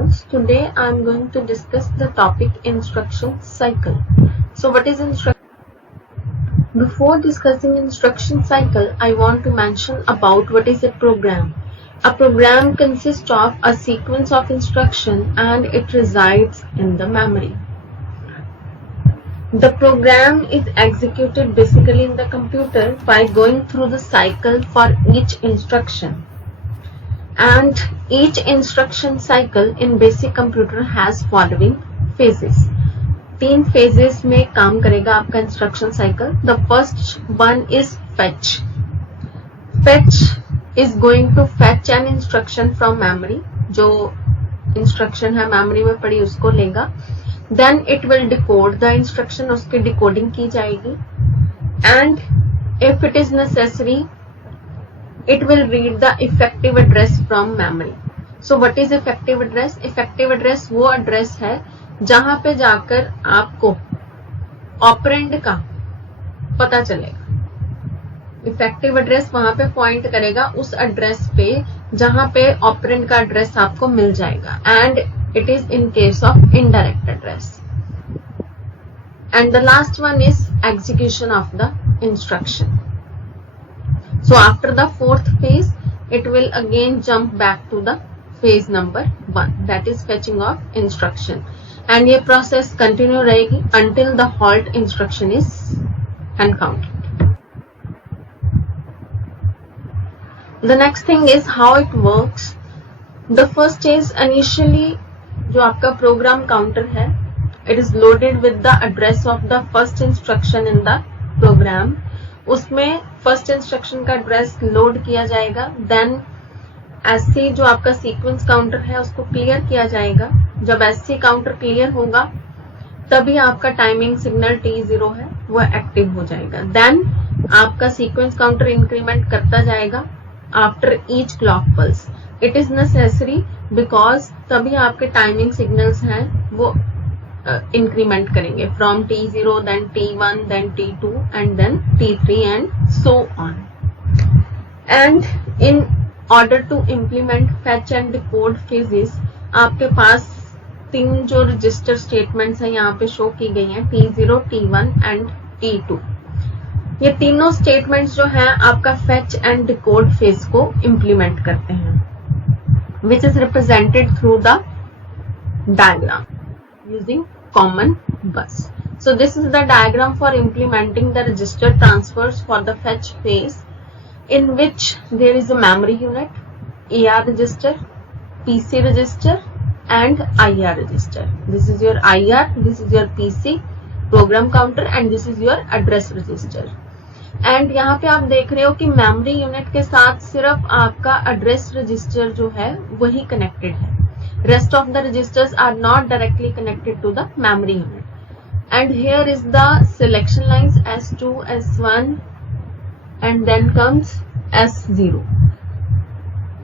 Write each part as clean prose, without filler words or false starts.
channels. Today I am going to discuss the topic instruction cycle. So what is instruction? Before discussing instruction cycle, I want to mention about what is a program. A program consists of a sequence of instruction and it resides in the memory. The program is executed basically in the computer by going through the cycle for each instruction. And each instruction cycle in basic computer has following phases. 3 phases में काम करेगा आपका instruction cycle. The first one is fetch. Fetch is going to fetch an instruction from memory. जो instruction है memory में पड़ी उसको लेगा. Then it will decode the instruction, उसकी decoding की जाएगी. And if it is necessary, it will read the effective address from memory. So what is effective address? Effective address वो address है जहां पे जाकर आपको ऑपरेंड का पता चलेगा. इफेक्टिव एड्रेस वहां पे पॉइंट करेगा उस एड्रेस पे जहां पे ऑपरेंड का एड्रेस आपको मिल जाएगा. And it is in case of indirect address. And the last one is execution of the instruction. So after the 4th phase, it will again jump back to the phase number 1, that is fetching of instruction. And ये process continue रहेगी until the halt instruction is encountered. The next thing is how it works. The first is initially जो आपका program counter है, it is loaded with the address of the first instruction in the program. उसमें first instruction का address load किया जाएगा. Then SC जो आपका sequence counter है उसको क्लियर किया जाएगा. जब एससी काउंटर क्लियर होगा तभी आपका टाइमिंग सिग्नल T0 है वो एक्टिव हो जाएगा. देन आपका सीक्वेंस काउंटर इंक्रीमेंट करता जाएगा after each clock pulse. It is necessary because तभी आपके टाइमिंग सिग्नल्स हैं वो इंक्रीमेंट करेंगे from T0 then T1 then T2 and then T3 and so on. And in order to implement fetch and decode phases आपके पास 3 जो register statements हैं यहाँ पे शो की गई हैं, T0, T1 एंड T2. ये तीनों स्टेटमेंट्स जो हैं आपका फैच एंड डिकोड फेज को इम्प्लीमेंट करते हैं, which is represented through the diagram using common bus. So this is the diagram for implementing the register transfers for the fetch phase, in which there is a memory unit, AR register, PC register and IR register. This is your IR, this is your PC program counter and this is your address register. And यहाँ पे आप देख रहे हो कि memory unit के साथ सिर्फ आपका एड्रेस रजिस्टर जो है वही कनेक्टेड है. Rest of the registers are not directly connected to the memory unit. And here is the selection lines S2, S1 and then comes S0.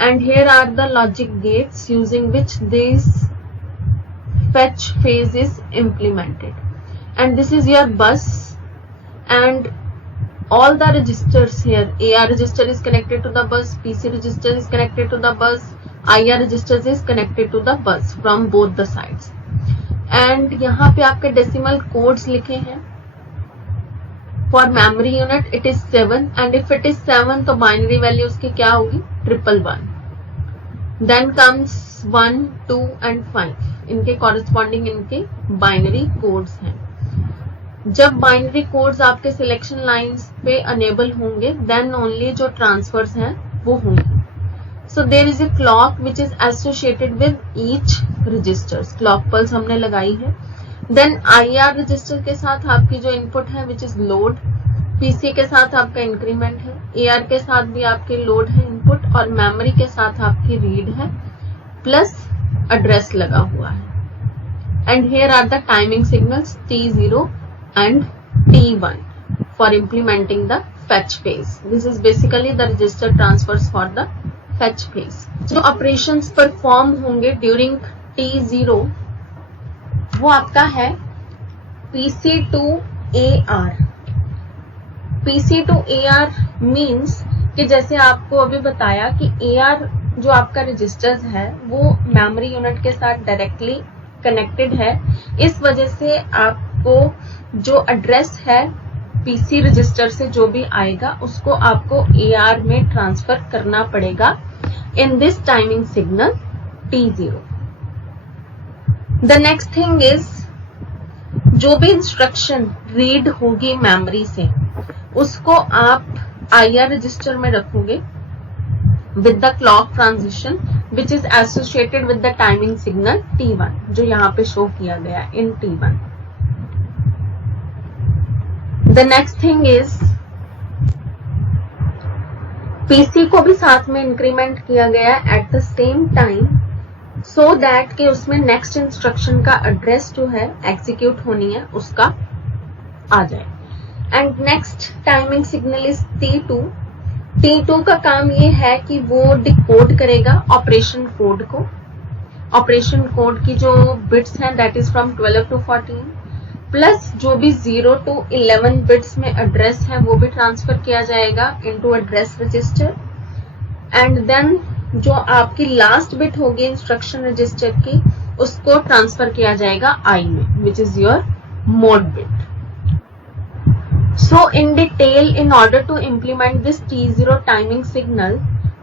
And here are the logic gates using which this fetch phase is implemented. And this is your bus and all the registers here, AR register is connected to the bus, PC register is connected to the bus, IR register is connected to the bus from both the sides. And यहाँ पे आपके decimal codes लिखे हैं. For memory unit it is 7 and if it is 7 तो binary value उसकी क्या होगी 111. Then comes 1, 2 and 5. इनके corresponding इनके binary codes हैं. जब बाइनरी कोड्स आपके सिलेक्शन लाइंस पे अनेबल होंगे देन ओनली जो ट्रांसफर्स हैं वो होंगे. So there is a clock which is associated with each registers. Clock pulse हमने लगाई है. देन IR रजिस्टर के साथ आपकी जो इनपुट है विच इज लोड, PC के साथ आपका इंक्रीमेंट है, AR के साथ भी आपके लोड है इनपुट और मेमोरी के साथ आपकी रीड है प्लस एड्रेस लगा हुआ है. And here are the timing signals T0 and T1 for implementing the fetch phase. This is basically the register transfers for the fetch phase. जो operations perform होंगे during T0 वो आपका है PC to AR. PC to AR means कि जैसे आपको अभी बताया कि AR जो आपका रजिस्टर्स है वो मेमोरी यूनिट के साथ डायरेक्टली कनेक्टेड है। इस वजह से आपको जो एड्रेस है पीसी रजिस्टर से जो भी आएगा उसको आपको AR में ट्रांसफर करना पड़ेगा in this timing signal T0। The next thing is जो भी इंस्ट्रक्शन रीड होगी मेमोरी से उसको आप IR रजिस्टर में रखोगे with the clock transition which is associated with the timing signal T1 जो यहाँ पे शो किया गया in T1। The next thing is PC को भी साथ में इंक्रीमेंट किया गया at the same time so that कि उसमें नेक्स्ट इंस्ट्रक्शन का एड्रेस जो है एग्जीक्यूट होनी है उसका आ जाए। And next timing signal is T2। T2 का काम ये है कि वो डिकोड करेगा ऑपरेशन कोड को। ऑपरेशन कोड की जो बिट्स हैं that is from 12 to 14 plus जो भी 0 to 11 बिट्स में एड्रेस है वो भी ट्रांसफर किया जाएगा into address register. And then जो आपकी लास्ट बिट होगी इंस्ट्रक्शन रजिस्टर की उसको ट्रांसफर किया जाएगा I में which is your mode bit. So in detail, in order to implement this T0 timing signal,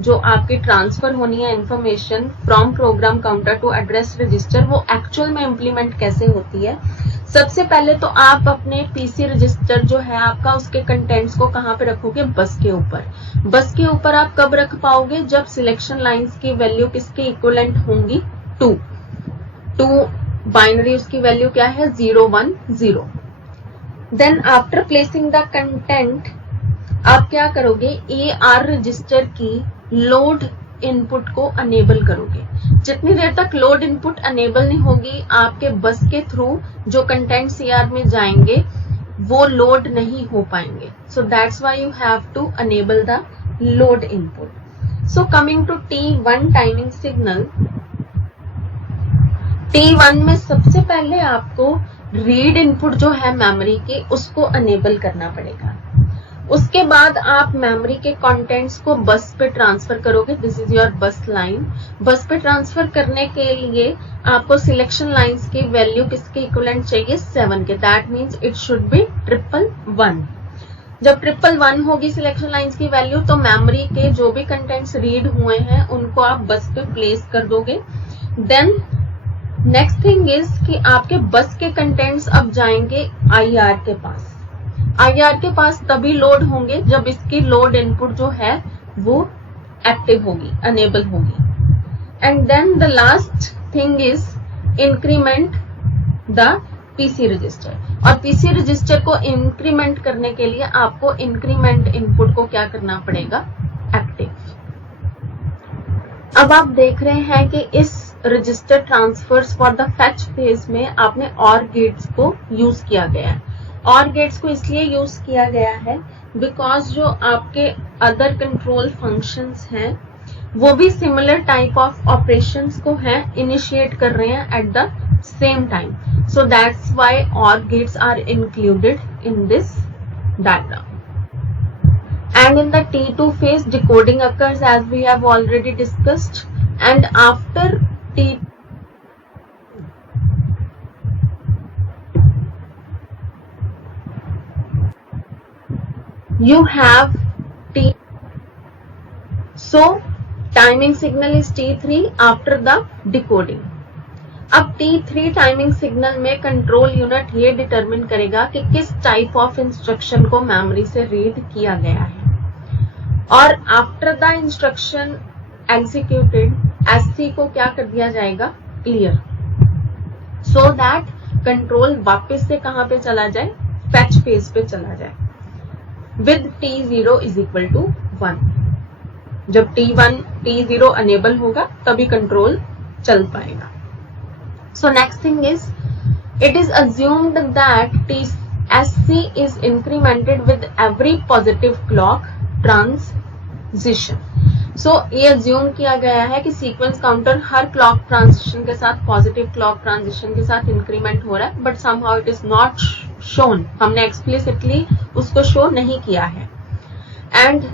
जो आपकी ट्रांसफर होनी है information from program counter to address register, वो एक्चुअल में इम्प्लीमेंट कैसे होती है। सबसे पहले तो आप अपने पीसी रजिस्टर जो है आपका उसके कंटेंट्स को कहाँ पे रखोगे, बस के ऊपर। बस के ऊपर आप कब रख पाओगे, जब सिलेक्शन लाइंस की वैल्यू किसके इक्विवेलेंट होंगी, 2 बाइनरी उसकी वैल्यू क्या है 0 1 0। Then after placing the content आप क्या करोगे, AR रजिस्टर की लोड इनपुट को अनेबल करोगे। जितनी देर तक लोड इनपुट अनेबल नहीं होगी आपके बस के थ्रू जो कंटेंट AR में जाएंगे वो लोड नहीं हो पाएंगे। So that's why you have to enable the load input. So coming to T1 timing signal, T1 में सबसे पहले आपको रीड इनपुट जो है मेमोरी के उसको अनेबल करना पड़ेगा। उसके बाद आप मेमोरी के कंटेंट्स को बस पे ट्रांसफर करोगे। दिस इज योर बस लाइन। बस पे ट्रांसफर करने के लिए आपको सिलेक्शन लाइंस की वैल्यू किसके इक्विवेलेंट चाहिए, 7 के। That means it should be 111। जब 111 होगी सिलेक्शन लाइंस की वैल्यू तो मेमोरी के जो भी कंटेंट्स रीड हुए हैं उनको आप बस पे प्लेस कर दोगे। देन नेक्स्ट थिंग इज कि आपके बस के कंटेंट्स अब जाएंगे IR के पास। IR के पास तभी लोड होंगे जब इसकी लोड इनपुट जो है वो एक्टिव होगी, अनेबल होगी। And then the last thing is increment the PC register. और PC रजिस्टर को इंक्रीमेंट करने के लिए आपको इंक्रीमेंट इनपुट को क्या करना पड़ेगा, एक्टिव। अब आप देख रहे हैं कि इस register transfers for the fetch phase में आपने OR गेट्स को यूज किया गया है। OR गेट्स को इसलिए यूज किया गया है बिकॉज जो आपके अदर कंट्रोल फंक्शंस हैं वो भी सिमिलर टाइप ऑफ ऑपरेशंस को हैं इनिशिएट कर रहे हैं at the same time. So that's why OR gates are included in this diagram. And in the T2 phase, decoding occurs as we have already discussed. And after T, you have T. So, timing signal is T3 after the decoding. अब T3 timing signal में control unit ये determine करेगा कि किस type of instruction को memory से read किया गया है। और after the instruction executed SC को क्या कर दिया जाएगा, क्लियर, सो दैट कंट्रोल वापस से कहां पे चला जाए, फैच फेज पे चला जाए with T0 is equal to 1। जब T0 अनेबल होगा तभी कंट्रोल चल पाएगा। So next thing is it is assumed that SC is incremented with every positive clock transition. So ये अज्यूम किया गया है कि सीक्वेंस काउंटर हर क्लॉक ट्रांजिशन के साथ, पॉजिटिव क्लॉक ट्रांजिशन के साथ इंक्रीमेंट हो रहा है, but somehow it is not shown. हमने एक्सप्लिसिटली उसको शो नहीं किया है। And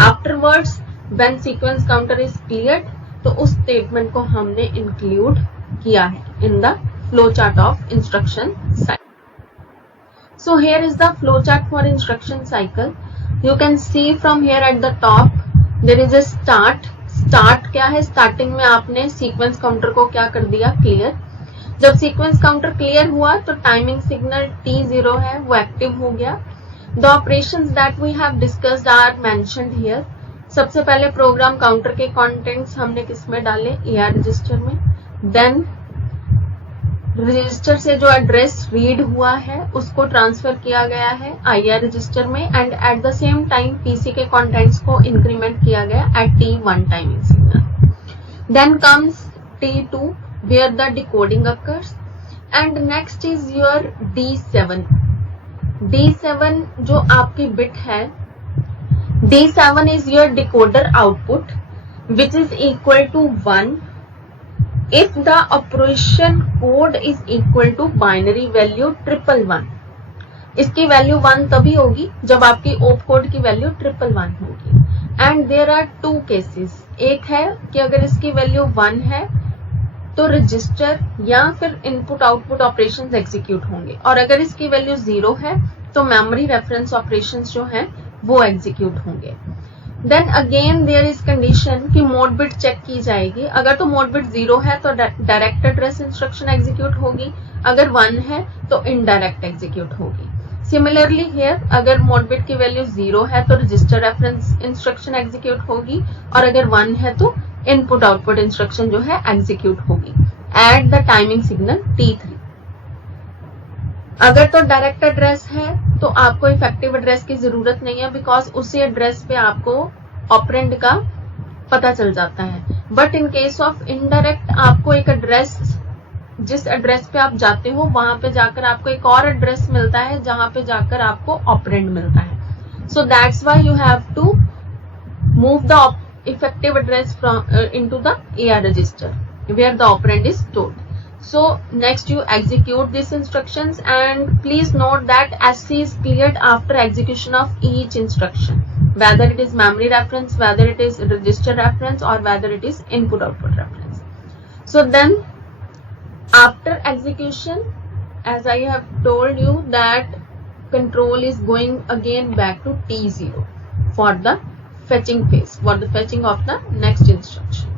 afterwards when sequence counter is cleared, तो उस स्टेटमेंट को हमने इंक्लूड किया है in the flow chart of instruction cycle. So here is the flow chart for instruction cycle. You can see from here at the top there is a start. Start क्या है? Starting में आपने sequence counter को क्या कर दिया? Clear. जब sequence counter clear हुआ तो टाइमिंग सिग्नल T0 है वो एक्टिव हो गया. The operations that we have discussed are mentioned here. सबसे पहले प्रोग्राम काउंटर के कंटेंट्स हमने किस में डाले? AR रजिस्टर में. देन रजिस्टर से जो एड्रेस रीड हुआ है उसको ट्रांसफर किया गया है IR रजिस्टर में, and at the same time PC के कंटेंट्स को इंक्रीमेंट किया गया at T1 timing signal. Then comes T2 where the decoding occurs, and next is your D7. D7 जो आपकी बिट है, D7 is your decoder output which is equal to 1 if the operation code is equal to binary value 111. इसकी value 1 तभी होगी जब आपकी op code की value 111 होगी. And there are two cases. एक है कि अगर इसकी वैल्यू 1 है तो रजिस्टर या फिर इनपुट आउटपुट ऑपरेशंस एग्जीक्यूट होंगे, और अगर इसकी वैल्यू 0 है तो मेमोरी रेफरेंस ऑपरेशंस जो हैं वो एग्जीक्यूट होंगे. Then again there is condition कि मोड बिट चेक की जाएगी. अगर तो मोड बिट 0 है तो डायरेक्ट एड्रेस इंस्ट्रक्शन एग्जीक्यूट होगी, अगर 1 है तो इनडायरेक्ट एग्जीक्यूट होगी. सिमिलरली हियर अगर मोड बिट की वैल्यू 0 है तो रजिस्टर रेफरेंस इंस्ट्रक्शन एग्जीक्यूट होगी, और अगर 1 है तो इनपुट आउटपुट इंस्ट्रक्शन जो है एग्जीक्यूट होगी at the timing signal T3. अगर तो डायरेक्ट एड्रेस है तो आपको इफेक्टिव एड्रेस की जरूरत नहीं है, बिकॉज उसी एड्रेस पे आपको ऑपरेंड का पता चल जाता है. But in case of indirect आपको एक एड्रेस, जिस एड्रेस पे आप जाते हो वहां पे जाकर आपको एक और एड्रेस मिलता है जहां पे जाकर आपको ऑपरेंड मिलता है. So that's why you have to move the effective address from into the AR register where the operand is stored. So next you execute these instructions, and please note that SC is cleared after execution of each instruction, whether it is memory reference, whether it is register reference, or whether it is input output reference. So then after execution, as I have told you that control is going again back to T0 for the fetching phase, for the fetching of the next instruction.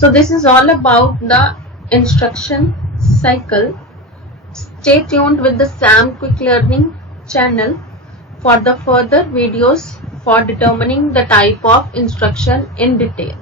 So this is all about the instruction cycle. Stay tuned with the SAM Quick Learning channel for the further videos for determining the type of instruction in detail.